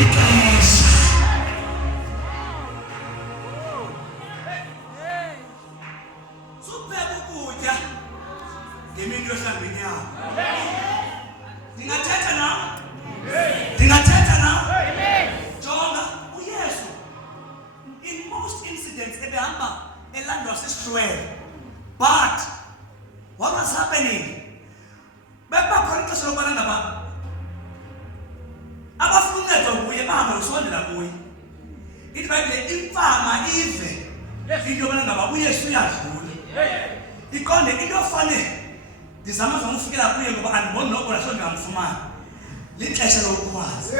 ixesha. Supheka ukutya ngemini yohlambeni yakho. Ndingathetha nawe? Ndingathetha nawe? Jonga, uYesu in most incidents ebehamba elandwa sisihlwele. But what was happening? Bekubakhona ixesha lokubana ngaba abafuna uncedo kuye bahamba besondela kuye. Ithi bayibhile imfama ive into yobana ngaba uYesu uyadlula. Iqonde into ofanele ndizama ukufikela kuye ngoba andiboni noko laso ndingamfumani. Lixesha lokukwazi.